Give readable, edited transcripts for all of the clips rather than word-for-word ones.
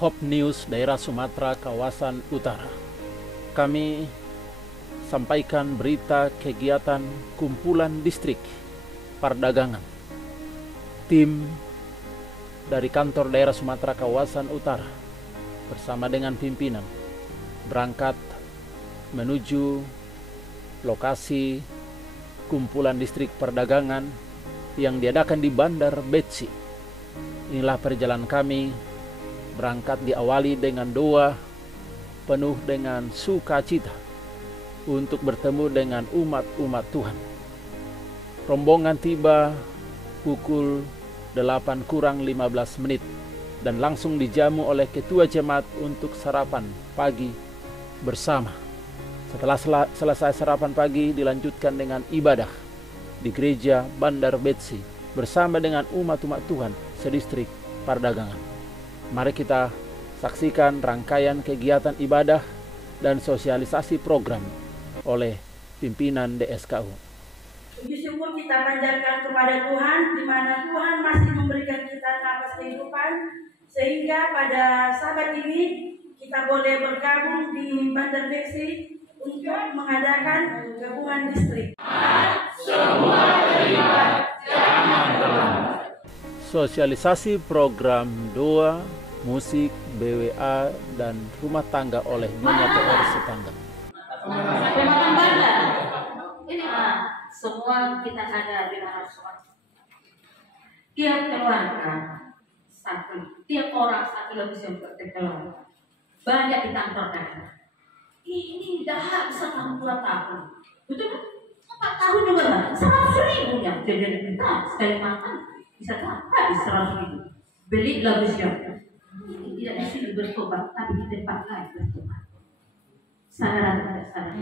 Hop News daerah Sumatera kawasan utara. Kami sampaikan berita kegiatan kumpulan distrik perdagangan. Tim dari kantor daerah Sumatera kawasan utara bersama dengan pimpinan berangkat menuju lokasi kumpulan distrik perdagangan yang diadakan di Bandar Betsi. Inilah perjalanan kami. Berangkat diawali dengan doa penuh dengan sukacita untuk bertemu dengan umat-umat Tuhan. Rombongan tiba pukul 8:15 dan langsung dijamu oleh ketua jemaat untuk sarapan pagi bersama. Setelah selesai sarapan pagi dilanjutkan dengan ibadah di gereja Bandar Betsi bersama dengan umat-umat Tuhan sedistrik perdagangan. Mari kita saksikan rangkaian kegiatan ibadah dan sosialisasi program oleh pimpinan DSKU. Puji syukur kita panjatkan kepada Tuhan, di mana Tuhan masih memberikan kita nafas kehidupan, sehingga pada saat ini kita boleh bergabung di Bandar Betsi untuk mengadakan gabungan distrik. Semua terlibat, jangan terlambat. Sosialisasi program doa, musik, BWA, dan rumah tangga oleh Nyonya PR Setanggang. Makan bandar. Ini semua kita ada di dalam suatu. Tiap keluarga satu, tiap orang satu lebih seperti keluarga. Banyak di kantor daerah. Ini dah bisa 62 tahun. Betul kan? 4 tahun juga lah. 100.000 ya. Jadi kita sekali makan bisa habis 100.000. Beli lagu siapa? Tidak di sini bertobat, tapi di tempat lain bertobat. Sadar atau tidak sadar?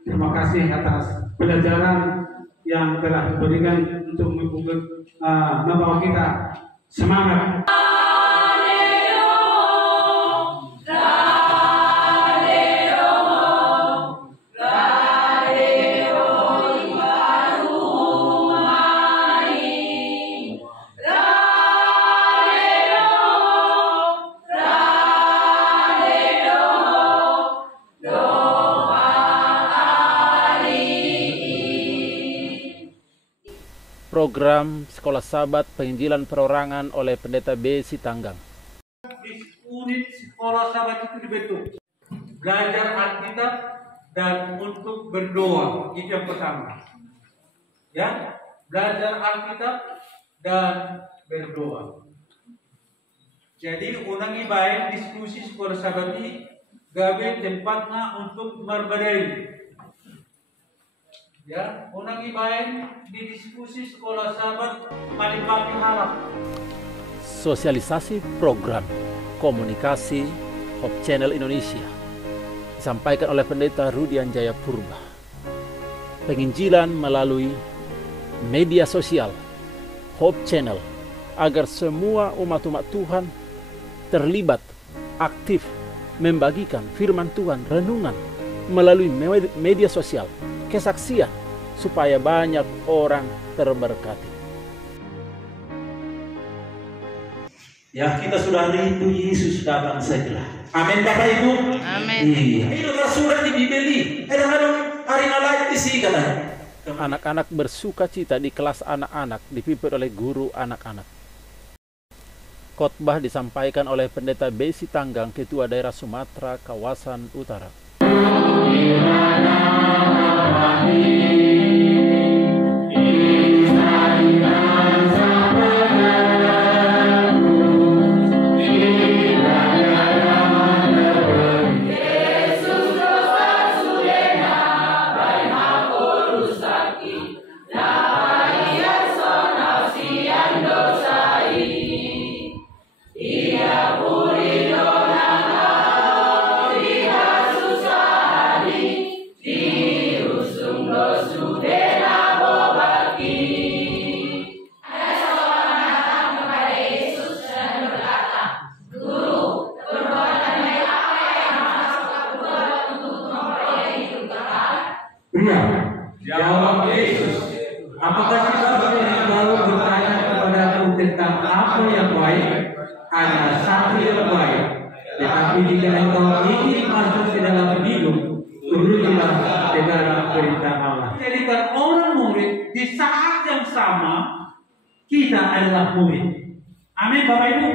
Terima kasih atas pelajaran yang telah diberikan untuk membawa kita semangat. Program Sekolah Sahabat Penginjilan Perorangan oleh Pendeta B. Sitanggang. Unit Sekolah Sahabat itu dibentuk belajar Alkitab dan untuk berdoa, itu yang pertama. Ya, belajar Alkitab dan berdoa. Jadi unangi baik diskusi Sekolah Sahabat ini gawe tempatnya untuk berbadai. Ya, unangi baik di diskusi Sekolah Sahabat paling harap. Sosialisasi program komunikasi Hope Channel Indonesia disampaikan oleh Pendeta Rudian Jaya Purba. Penginjilan melalui media sosial Hope Channel agar semua umat-umat Tuhan terlibat aktif membagikan firman Tuhan, renungan melalui media sosial, kesaksian supaya banyak orang terberkati. Ya, kita sudah rindu Yesus datang segera. Amin, Bapak Ibu. Amin. Iya. Itu sudah dibeli. Kadang-kadang hari lain di sini katanya. Anak-anak bersuka cita di kelas anak-anak dipimpin oleh guru anak-anak. Khotbah disampaikan oleh Pendeta B. Sitanggang, Ketua Daerah Sumatera Kawasan Utara. Di baik, hanya satu yang baik. Tetapi jika engkau ingin masuk ke dalam hidup, turutilah dengan perintah Allah. Jadikan orang murid di saat yang sama kita adalah murid. Amin, Bapak Ibu.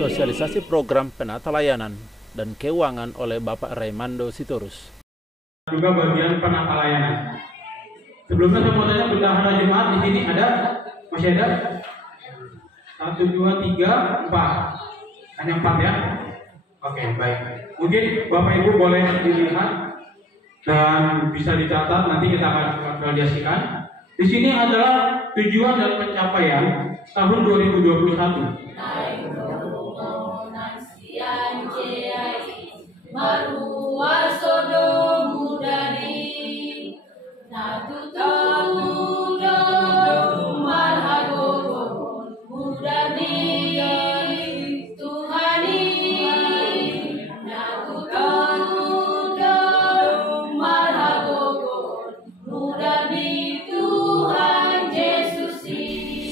Sosialisasi program penata layanan dan keuangan oleh Bapak Raymando Sitorus. Juga bagian penata layanan. Sebelumnya saya mau tanya, bendahara jemaat di sini ada? Masih ada? 1, 2, 3, 4. Hanya 4 ya? Oke, baik. Mungkin Bapak Ibu boleh dilihat dan bisa dicatat, nanti kita akan aktualisasikan. Di sini adalah tujuan dan pencapaian tahun 2021.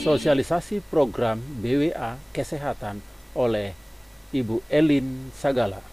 Sosialisasi program BWA Kesehatan oleh Ibu Elin Sagala.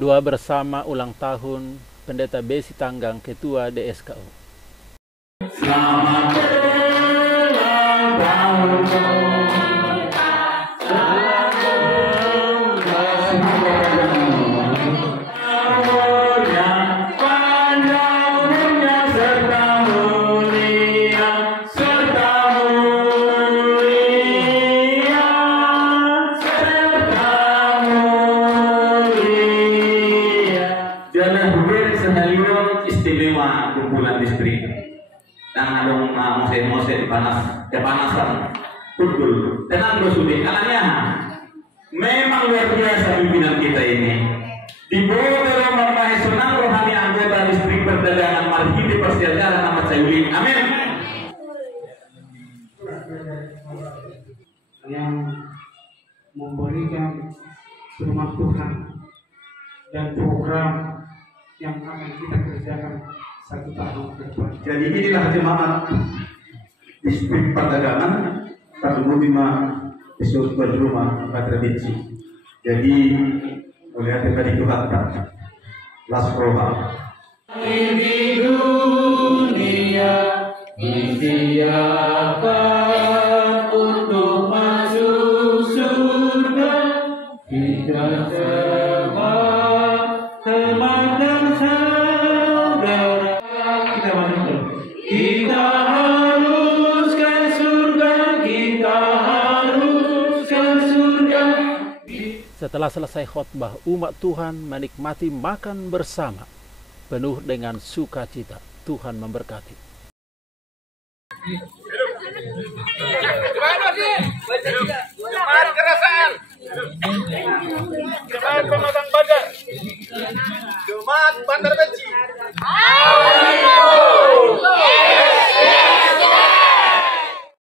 Doa bersama ulang tahun Pendeta Besi Tanggang, Ketua DSKO. Selamat ulang tahun. Istimewa kumpulan distrik dan adong mose panas kepanasan betul tenang bersulit karena memang luar biasa pimpinan kita ini di bawah dalam Maha rohani anggota distrik perdagangan Marhidi Persiajaran Ahmad Sayuli. Amin. Yang memberikan firman Tuhan dan program yang akan kita kerjakan 1 tahun ke depan. Jadi inilah jemaat distrik perdagangan Katubu Bima Yesus Berjumah Katrebinci. Jadi melihat tadi Tuhan Las Roha. Di dunia disiapkan untuk masuk surga, kita semua teman dan saudara, kita harus ke surga, kita harus ke surga. Setelah selesai khotbah, umat Tuhan menikmati makan bersama penuh dengan sukacita. Tuhan memberkati. Jemaat kerasaan, jemaat pematang badan, jemaat Bantar